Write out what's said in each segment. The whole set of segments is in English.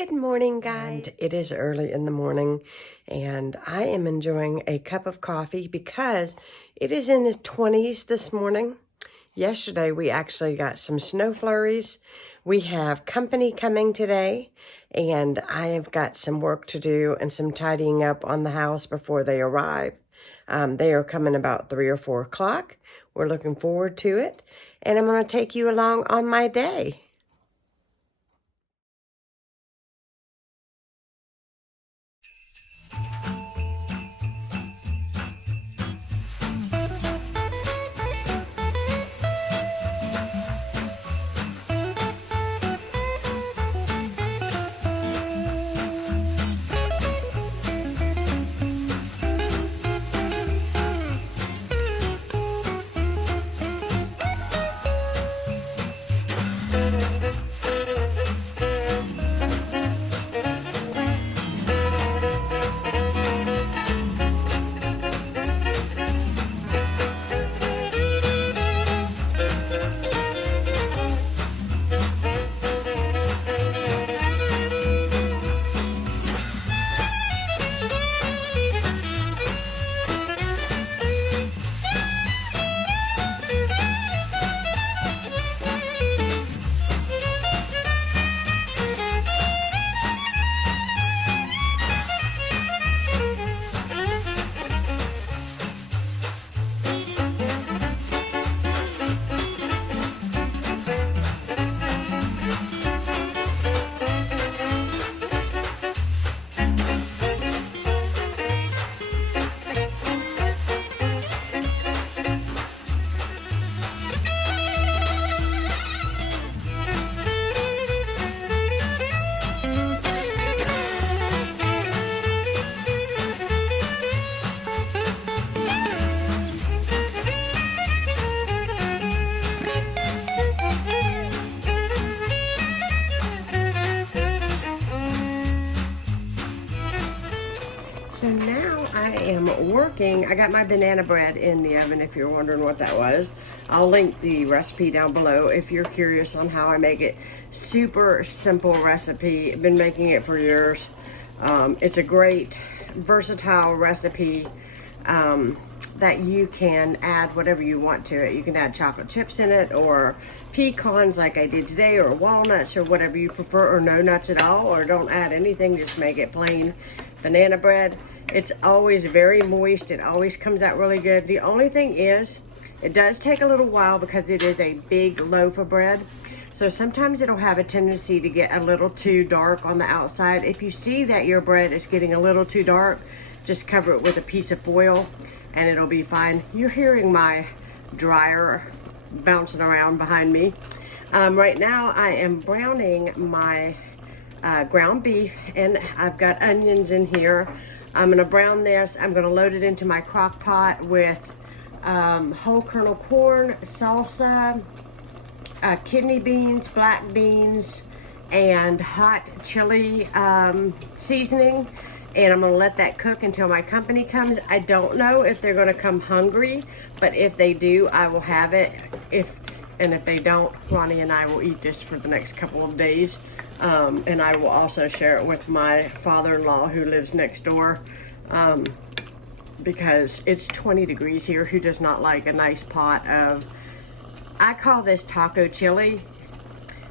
Good morning, guys. It is early in the morning, and I am enjoying a cup of coffee because it is in its 20s this morning. Yesterday, we actually got some snow flurries. We have company coming today, and I have got some work to do and some tidying up on the house before they arrive. They are coming about 3 or 4 o'clock. We're looking forward to it, and I'm going to take you along on my day. So now I am working. I got my banana bread in the oven, if you're wondering what that was. I'll link the recipe down below if you're curious on how I make it. Super simple recipe. I've been making it for years. It's a great, versatile recipe that you can add whatever you want to it. You can add chocolate chips in it, or pecans like I did today, or walnuts, or whatever you prefer, or no nuts at all, or don't add anything, just make it plain banana bread. It's always very moist. It always comes out really good. The only thing is, it does take a little while because it is a big loaf of bread. So sometimes it'll have a tendency to get a little too dark on the outside. If you see that your bread is getting a little too dark, just cover it with a piece of foil and it'll be fine. You're hearing my dryer bouncing around behind me. Right now I am browning my ground beef, and I've got onions in here. I'm gonna brown this. I'm gonna load it into my crock pot with whole kernel corn, salsa, kidney beans, black beans, and hot chili seasoning. And I'm gonna let that cook until my company comes. I don't know if they're gonna come hungry, but if they do, I will have it. If they don't, Ronnie and I will eat this for the next couple of days. And I will also share it with my father-in-law who lives next door, because it's 20 degrees here. Who does not like a nice pot of, I call this taco chili.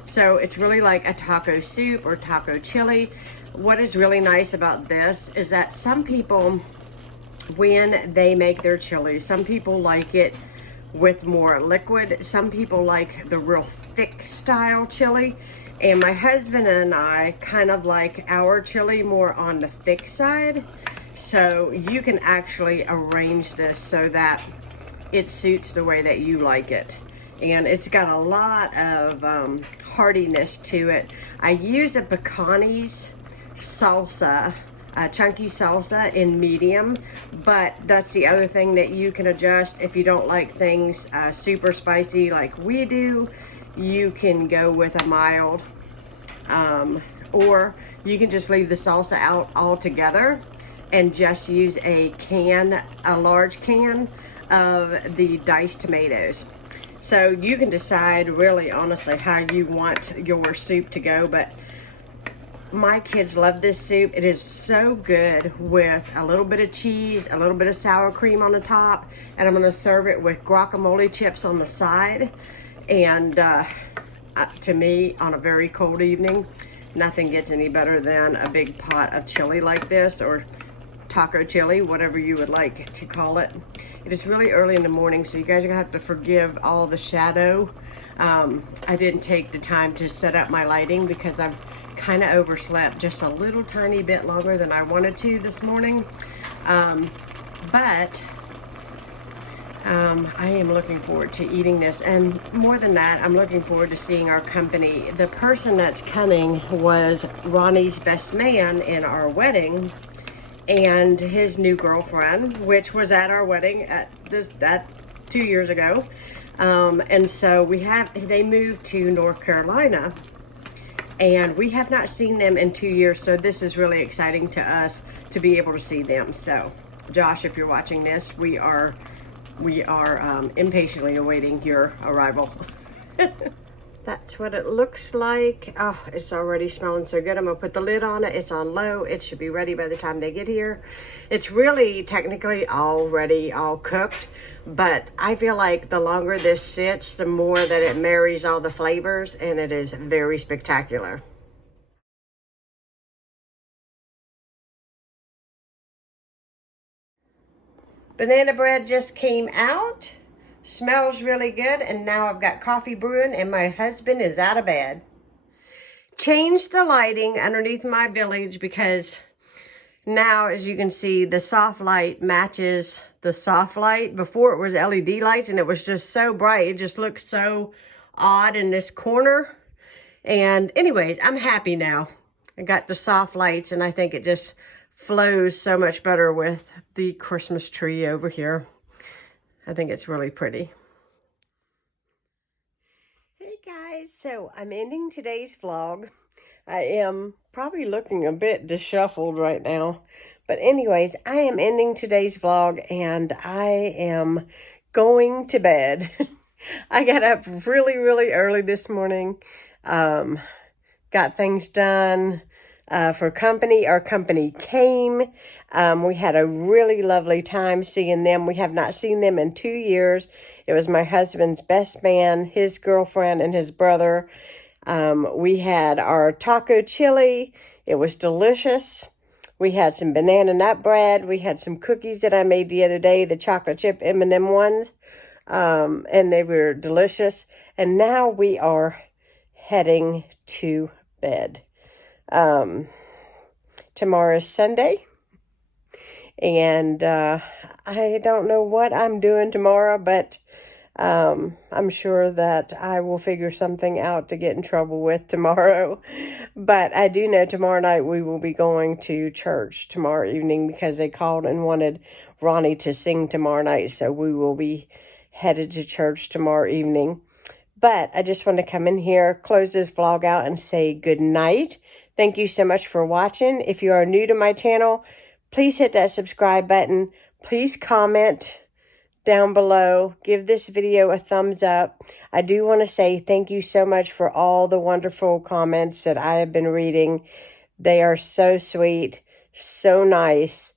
So it's really like a taco soup or taco chili. What is really nice about this is that some people, when they make their chili, some people like it with more liquid. Some people like the real thick style chili. And my husband and I kind of like our chili more on the thick side. So you can actually arrange this so that it suits the way that you like it. And it's got a lot of heartiness to it. I use a Pecani's salsa, chunky salsa in medium, but that's the other thing that you can adjust. If you don't like things super spicy like we do, you can go with a mild, or you can just leave the salsa out altogether and just use a large can of the diced tomatoes. So you can decide really honestly how you want your soup to go, but My kids love this soup. It is so good with a little bit of cheese, a little bit of sour cream on the top, and I'm gonna serve it with guacamole chips on the side. And to me, on a very cold evening, nothing gets any better than a big pot of chili like this, or taco chili, whatever you would like to call it. It is really early in the morning, so you guys are gonna have to forgive all the shadow. I didn't take the time to set up my lighting because I've kind of overslept just a little tiny bit longer than I wanted to this morning. But I am looking forward to eating this, and more than that, I'm looking forward to seeing our company. The person that's coming was Ronnie's best man in our wedding, and his new girlfriend, which was at our wedding at 2 years ago. And so they moved to North Carolina, and we have not seen them in 2 years, so this is really exciting to us to be able to see them. So, Josh, if you're watching this, we are impatiently awaiting your arrival. That's what it looks like. Oh, it's already smelling so good. I'm gonna put the lid on it. It's on low. It should be ready by the time they get here. It's really technically already all cooked, but I feel like the longer this sits, the more that it marries all the flavors, and it is very spectacular. Banana bread just came out. Smells really good, and now I've got coffee brewing, and my husband is out of bed. Changed the lighting underneath my village because now, as you can see, the soft light matches the soft light. Before it was LED lights, and it was just so bright. It just looked so odd in this corner. And anyways, I'm happy now. I got the soft lights, and I think it just flows so much better with the Christmas tree over here. I think it's really pretty. Hey guys, so I'm ending today's vlog. I am probably looking a bit disheveled right now. But anyways, I am ending today's vlog, and I am going to bed. I got up really, really early this morning. Got things done for company. Our company came. We had a really lovely time seeing them. We have not seen them in 2 years. It was my husband's best man, his girlfriend, and his brother. We had our taco chili. It was delicious. We had some banana nut bread. We had some cookies that I made the other day, the chocolate chip M&M ones. And they were delicious. And now we are heading to bed. Tomorrow is Sunday. And I don't know what I'm doing tomorrow, but I'm sure that I will figure something out to get in trouble with tomorrow. But I do know tomorrow night we will be going to church tomorrow evening because they called and wanted Ronnie to sing tomorrow night. So we will be headed to church tomorrow evening. But I just want to come in here, close this vlog out, and say good night. Thank you so much for watching. If you are new to my channel, please hit that subscribe button. Please comment down below. Give this video a thumbs up. I do want to say thank you so much for all the wonderful comments that I have been reading. They are so sweet, so nice.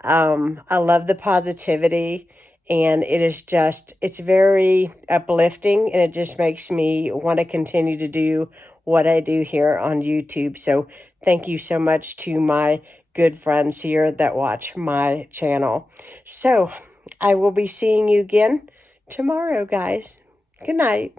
I love the positivity, and it's very uplifting, and it just makes me want to continue to do what I do here on YouTube. So thank you so much to my good friends here that watch my channel. So I will be seeing you again tomorrow, guys. Good night.